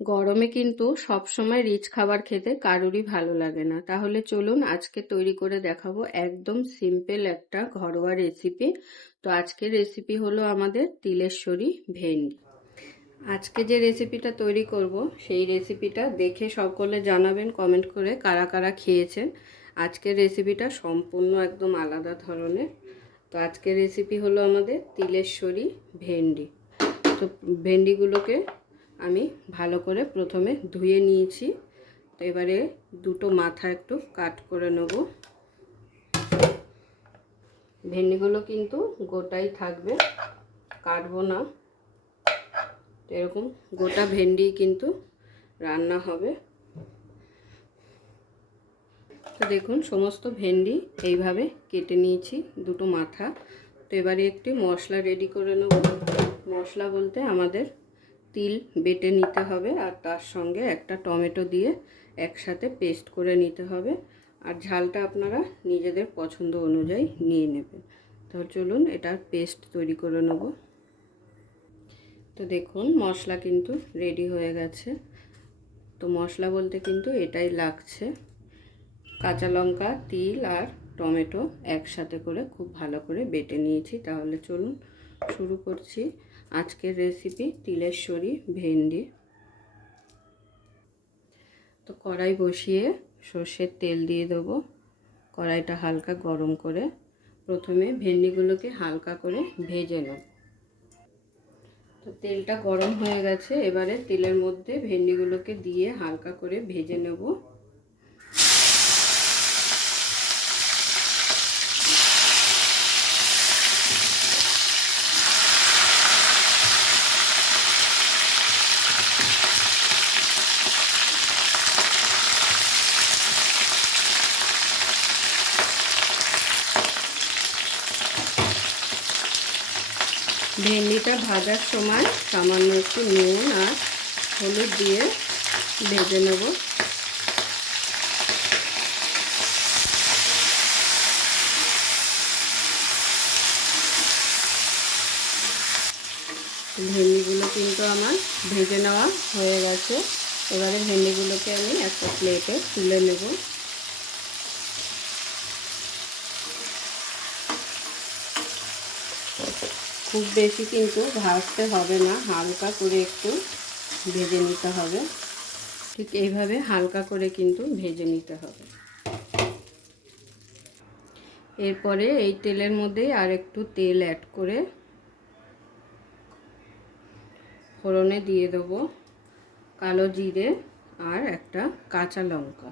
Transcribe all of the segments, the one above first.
গরমে কিন্তু সব সময় রিচ খাবার খেতে কারোরই ভালো লাগে না। তাহলে চলুন আজকে তৈরি করে দেখাবো একদম সিম্পল একটা ঘরোয়া রেসিপি। তো আজকের রেসিপি হলো আমাদের তিলেশ্বরী ভেন্ডি। আজকে যে রেসিপিটা তৈরি করব সেই রেসিপিটা দেখে সকলে জানাবেন কমেন্ট করে কারা কারা খেয়েছেন। আজকের রেসিপিটা সম্পূর্ণ একদম আলাদা ধরনের। তো আজকের রেসিপি হলো আমাদের তিলেশ্বরী ভেন্ডি। তো ভেন্ডিগুলোকে আমি ভালো করে প্রথমে ধুয়ে নিয়েছি। তো এবারে দুটো মাথা একটু কাট করে নেব। ভেন্ডিগুলো কিন্তু গোটাই থাকবে, কাটবো না। এরকম গোটা ভেন্ডি কিন্তু রান্না হবে। তো দেখুন সমস্ত ভেন্ডি এইভাবে কেটে নিয়েছি, দুটো মাথা। তো এবারে একটি মশলা রেডি করে নেব। মশলা বলতে আমাদের তিল বেটে নিতে হবে, আর তার সঙ্গে একটা টমেটো দিয়ে একসাথে পেস্ট করে নিতে হবে। আর ঝালটা আপনারা নিজেদের পছন্দ অনুযায়ী নিয়ে নেবেন। তো চলুন এটার পেস্ট তৈরি করে নেব। তো দেখুন মশলা কিন্তু রেডি হয়ে গেছে। তো মশলা বলতে কিন্তু এটাই লাগছে, কাঁচা লঙ্কা, তিল আর টমেটো একসাথে করে খুব ভালো করে বেটে নিয়েছি। তাহলে চলুন শুরু করছি আজকের রেসিপি তিলেশ্বরী ভেন্ডি। তো কড়াই বসিয়ে সর্ষের তেল দিয়ে দেবো। কড়াইটা হালকা গরম করে প্রথমে ভেন্ডিগুলোকে হালকা করে ভেজে নেব। তো তেলটা গরম হয়ে গেছে, এবারে তেলের মধ্যে ভেন্ডিগুলোকে দিয়ে হালকা করে ভেজে নেব। ভেন্ডিটা ভাজার সময় সামান্য একটু নুন আর হলুদ দিয়ে ভেজে নেব। ভেন্ডিগুলো কিন্তু আমার ভেজে নেওয়া হয়ে গেছে। এবারে ভেন্ডিগুলোকে আমি একটা প্লেটে তুলে নেব। খুব বেশি কিন্তু ভাজতে হবে না, হালকা করে একটু ভেজে নিতে হবে। ঠিক এইভাবে হালকা করে কিন্তু ভেজে নিতে হবে। এরপরে এই তেলের মধ্যে আর একটু তেল অ্যাড করে ফোড়নে দিয়ে দেবো কালো জিরে আর একটা কাঁচা লঙ্কা।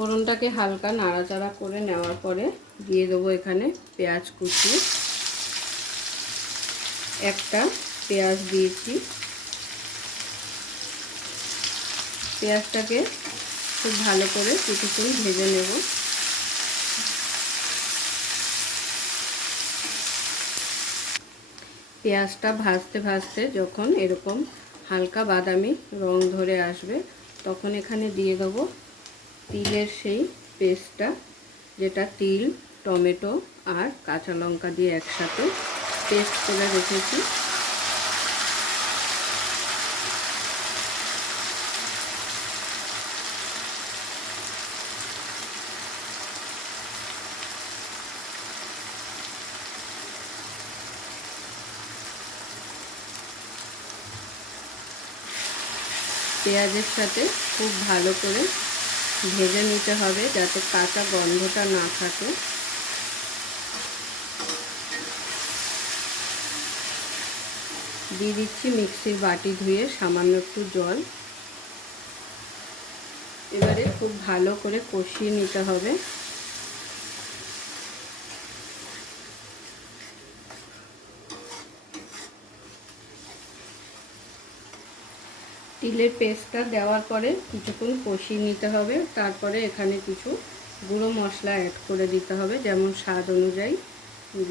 ফোড়নটাকে হালকা নাড়াচাড়া করে নেওয়ার পরে দিয়ে দেবো এখানে পেঁয়াজ কুচি। একটা পেঁয়াজ দিয়েছি। পেঁয়াজটাকে খুব ভালো করে কিছুক্ষণ ভেজে নেব। পেঁয়াজটা ভাজতে ভাজতে যখন এরকম হালকা বাদামি রং ধরে আসবে তখন এখানে দিয়ে দেবো তিলের সেই পেস্টটা, যেটা তিল, টমেটো আর কাঁচা লঙ্কা দিয়ে একসাথে পেস্ট করে রেখেছি। পেঁয়াজের সাথে খুব ভালো করে ভেজে নিতে হবে যাতে কাঁচা গন্ধটা না থাকে। দিয়ে দিচ্ছি মিক্সির বাটি ধুয়ে সামান্য একটু জল। এবারে খুব ভালো করে কষিয়ে নিতে হবে। তিলের পেস্টটা দেওয়ার পরে কিছুক্ষণ কষিয়ে নিতে হবে। তারপরে এখানে কিছু গুঁড়ো মশলা অ্যাড করে দিতে হবে, যেমন স্বাদ অনুযায়ী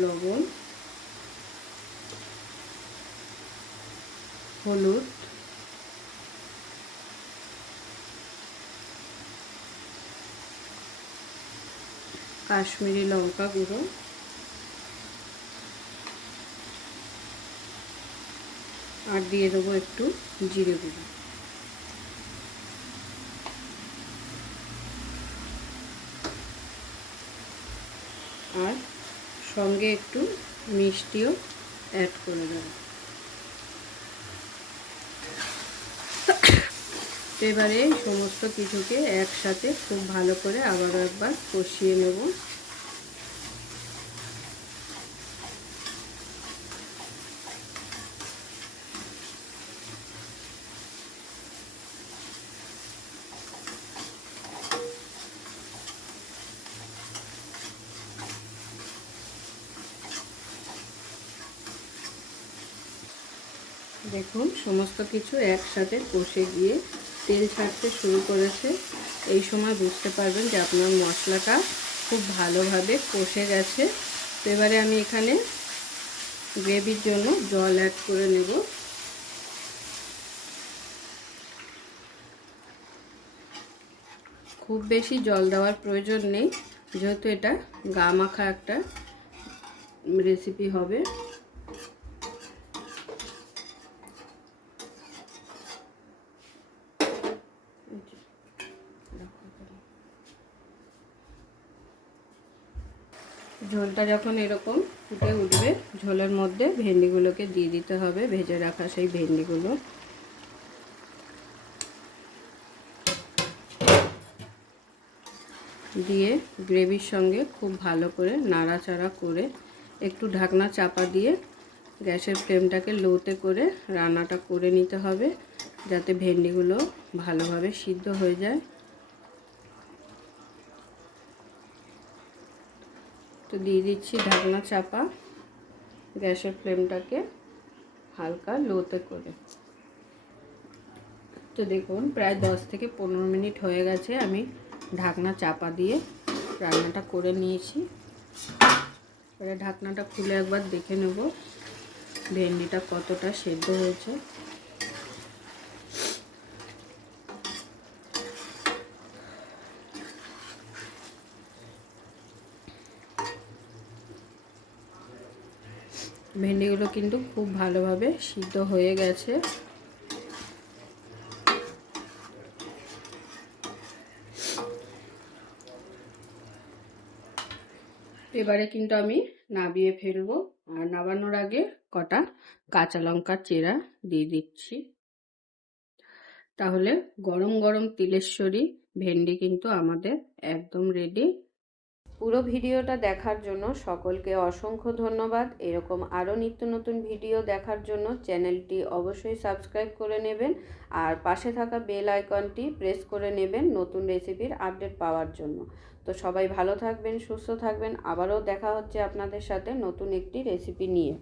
লবণ, হলুদ, কাশ্মীরি লঙ্কা গুঁড়ো, আর দিয়ে দেবো একটু জিরে গুঁড়ো। আর সঙ্গে একটু মিষ্টিও অ্যাড করে দেবো। এবারে সমস্ত কিছুকে একসাথে খুব ভালো করে আবারও একবার কষিয়ে নেব। দেখুন সমস্ত কিছু একসাথে কষে গিয়ে তেল ছাড়তে শুরু করেছে। এই সময় বুঝতে পারবেন যে আপনার মশলাটা খুব ভালোভাবে কষে গেছে। তো এবারে আমি এখানে গ্রেভির জন্য জল অ্যাড করে নেব। খুব বেশি জল দেওয়ার প্রয়োজন নেই, যেহেতু এটা গা মাখা একটা রেসিপি হবে। ঝোলটা যখন এরকম ফুটে উঠবে, ঝোলের মধ্যে ভেন্ডিগুলোকে দিয়ে দিতে হবে, ভেজে রাখা সেই ভেন্ডিগুলো। দিয়ে গ্রেভির সঙ্গে খুব ভালো করে নাড়াচাড়া করে একটু ঢাকনা চাপা দিয়ে গ্যাসের ফ্লেমটাকে লোতে করে রান্নাটা করে নিতে হবে, যাতে ভেন্ডিগুলো ভালোভাবে সিদ্ধ হয়ে যায়। তো দিয়ে দিচ্ছি ঢাকনা চাপা, গ্যাসের ফ্লেমটাকে হালকা লোতে করে। তো দেখুন প্রায় 10 থেকে 15 মিনিট হয়ে গেছে, আমি ঢাকনা চাপা দিয়ে রান্নাটা করে নিয়েছি। এবারে ঢাকনাটা খুলে একবার দেখে নেব ভেন্ডিটা কতটা সেদ্ধ হয়েছে। ভেন্ডিগুলো কিন্তু খুব ভালোভাবে সিদ্ধ হয়ে গেছে। এবারে কিন্তু আমি নামিয়ে ফেলবো, আর নামানোর আগে কটা কাঁচা লঙ্কার চেরা দিয়ে দিচ্ছি। তাহলে গরম গরম তিলেশ্বরী ভেন্ডি কিন্তু আমাদের একদম রেডি। পুরো ভিডিওটা দেখার জন্য সকলকে অসংখ্য ধন্যবাদ। এরকম আরও নিত্য নতুন ভিডিও দেখার জন্য চ্যানেলটি অবশ্যই সাবস্ক্রাইব করে নেবেন, আর পাশে থাকা বেল আইকনটি প্রেস করে নেবেন নতুন রেসিপির আপডেট পাওয়ার জন্য। তো সবাই ভালো থাকবেন, সুস্থ থাকবেন। আবারও দেখা হচ্ছে আপনাদের সাথে নতুন একটি রেসিপি নিয়ে।